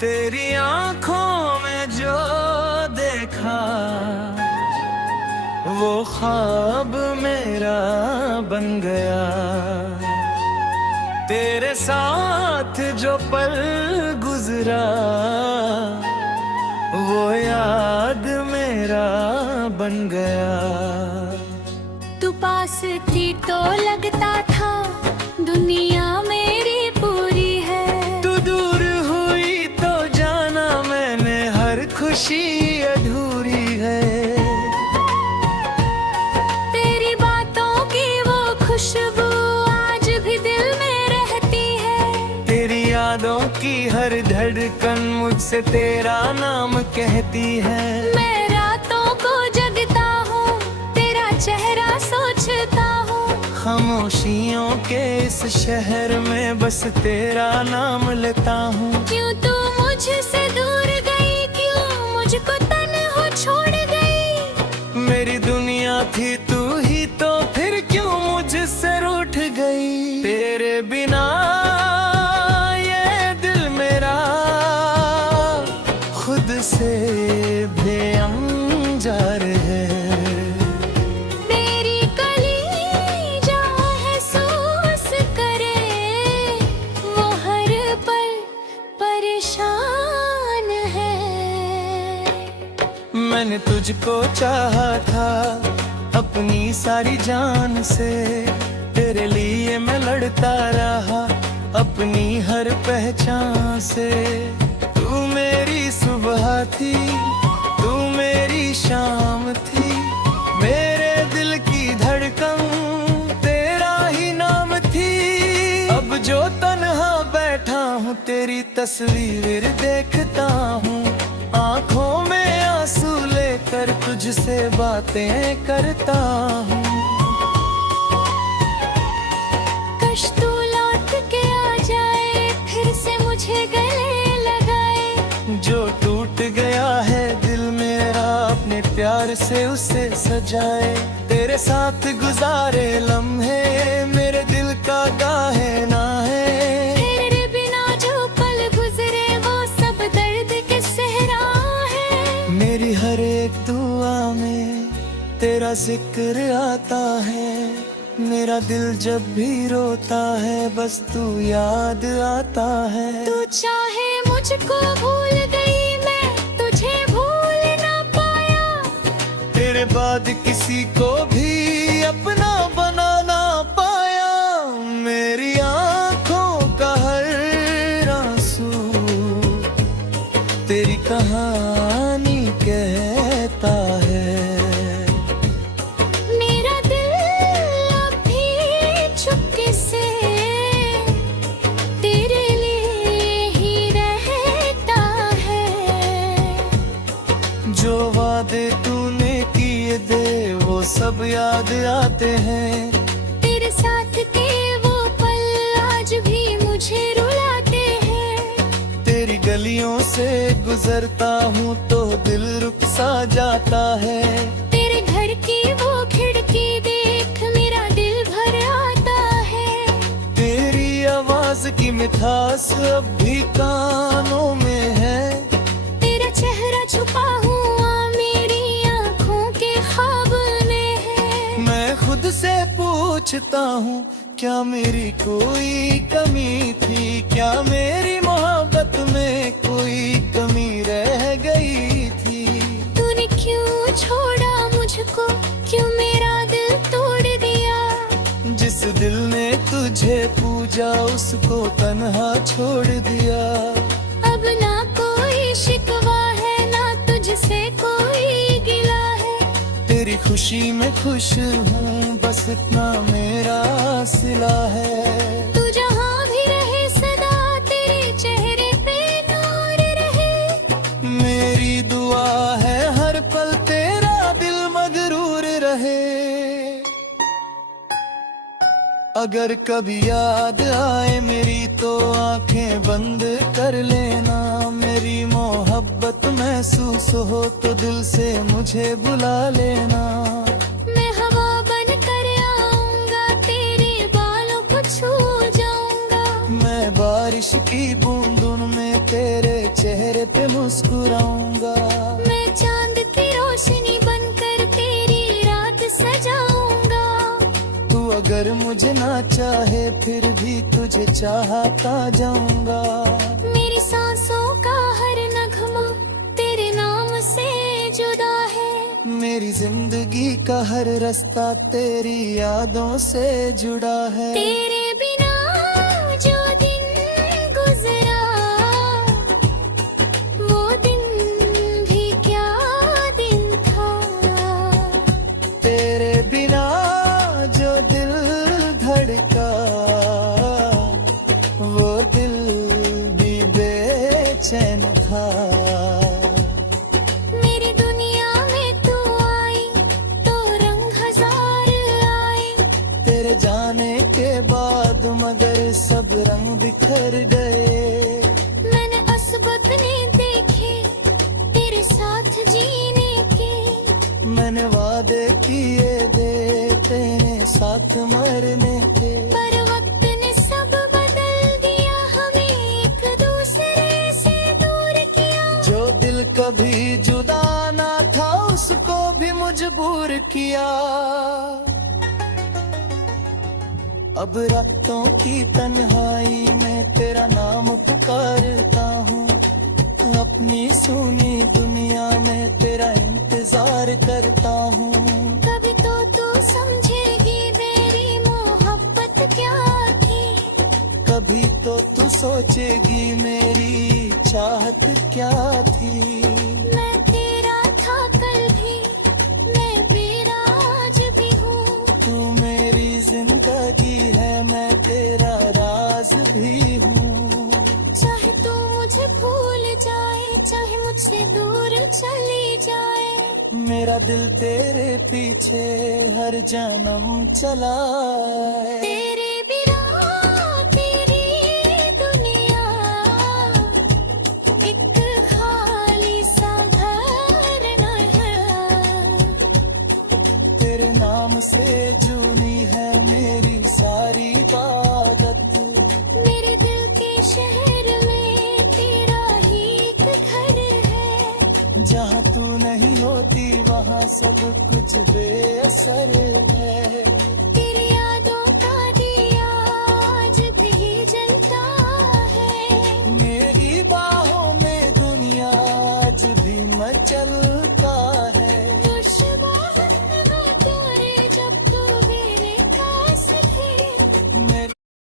तेरी आंखों में जो देखा वो ख्वाब मेरा बन गया। तेरे साथ जो पल गुजरा वो याद मेरा बन गया। तू पास थी तो लगता था दुनिया मेरी पूरी है। तू दूर हुई तो जाना मैंने हर खुशी अधूरी है। तेरी बातों की वो खुशबू आज भी दिल में रहती है। तेरी यादों की हर धड़कन मुझसे तेरा नाम कहती है। मैं रातों को जगता हूँ, तेरा चेहरा सोचता हूँ। खामोशियों के इस शहर में बस तेरा नाम लेता हूँ। क्यों तू मुझसे दूर गई, क्यों मुझको तन्हा छोड़ गई। मेरी दुनिया थी तू ही तो फिर क्यों मुझसे रूठ गई। तेरे बिना ये दिल मेरा खुद से बेअंजार है। मेरी कलीजा महसूस करे वो हर पल परेशान है। मैंने तुझको चाहा था अपनी सारी जान से। तेरे लिए मैं लड़ता रहा अपनी हर पहचान से। तू मेरी सुबह थी, तू मेरी शाम थी। मेरे दिल की धड़कन तेरा ही नाम थी। अब जो तन्हा बैठा हूँ तेरी तस्वीर देखता हूँ। आँखों में आंसू लेकर तुझसे बातें करता हूँ। कश तू लौट के आ जाए, फिर से मुझे गले लगाए। जो टूट गया है दिल मेरा अपने प्यार से उसे सजाए। तेरे साथ गुजारे लम्हे मेरे दिल का गाहे ना है। तेरे बिना जो पल गुजरे वो सब दर्द के सहरा है। मेरी हर एक दुआ में तेरा जिक्र आता है। मेरा दिल जब भी रोता है बस तू याद आता है। तू चाहे मुझको भूल गई, मैं तुझे भूल ना पाया। तेरे बाद किसी को भी अपना बना ना पाया। मेरी आंखों का हर आंसू तेरी कहानी कहता है। मेरा दिल अब भी चुपके से तेरे लिए ही रहता है। जो वादे तूने किए थे वो सब याद आते हैं। तेरे साथ के वो पल आज भी मुझे रुलाते हैं। तेरी गलियों से गुजरता हूँ तो दिल रुक सा जाता है। तेरे घर की वो खिड़की देख मेरा दिल भर आता है। तेरी आवाज की मिठास अब भी कानों में है। तेरा चेहरा छुपा हुआ मेरी आँखों के ख्वाब में है। मैं खुद से पूछता हूँ क्या मेरी कोई कमी थी। क्या मेरी मोहब्बत में कोई कमी रह गई थी। तूने क्यों छोड़ा मुझको, क्यों मेरा दिल तोड़ दिया। जिस दिल ने तुझे पूजा उसको तन्हा छोड़ दिया। अब ना कोई शिकवा है, ना तुझसे कोई गिला है। तेरी खुशी में खुश हूँ बस इतना मेरा सिला है। तू जहाँ भी रहे सदा तेरे चेहरे पे नूर रहे। मेरी दुआ है हर पल तेरा दिल मगरूर रहे। अगर कभी याद आए मेरी तो आंखें बंद कर लेना। मेरी मोहब्बत महसूस हो तो दिल से मुझे बुला लेना। मैं हवा बन कर आऊंगा, तेरे बालों को छू जाऊंगा। मैं बारिश की बूंदों में तेरे चेहरे पे मुस्कुराऊंगा। मैं चांद की रोशनी बनकर तेरी रात सजाऊंगा। तू अगर मुझे ना चाहे फिर भी तुझे चाहता जाऊंगा। मेरी सांसों का हर नगमा तेरे नाम से जुदा है। मेरी जिंदगी का हर रास्ता तेरी यादों से जुड़ा है। तेरे बिना जो दिन गुजरा वो दिन भी क्या दिन था। तेरे बिना जो दिल धड़का वो दिल भी बेचैन था। मेरी दुनिया में तू आई तो रंग हजार आए। तेरे जाने के बाद मगर सब रंग बिखर गए। मैंने असबदने देखे तेरे साथ जीने के। मैंने वादे किए थे तेरे साथ मरने के। पर वक्त ने सब बदल दिया, हमें एक दूसरे से दूर किया। जो दिल कभी जुदा ना था उसको भी मजबूर किया। अब रातों की तन्हाई में तेरा नाम पुकारता हूँ। अपनी सुनी दुनिया में तेरा इंतजार करता हूँ। कभी तो तू समझेगी मेरी मोहब्बत क्या थी। कभी तो तू सोचेगी मेरी चाहत क्या थी। मैं तेरा था कल भी, मैं तेरा आज भी हूँ। तू मेरी जिंदगी है मैं तेरा राज भी हूँ। चाहे तू मुझे भूल जाए, चाहे मुझसे दूर चली जाए। मेरा दिल तेरे पीछे हर जन्म चलाए। तेरे बिना तेरी दुनिया एक खाली सा घर न है। तेरे नाम से जूनी है मेरी सारी इबादत। मेरे दिल के शहर में तेरा ही एक घर है। जहाँ तू नहीं होती वहाँ सब कुछ बेअसर है।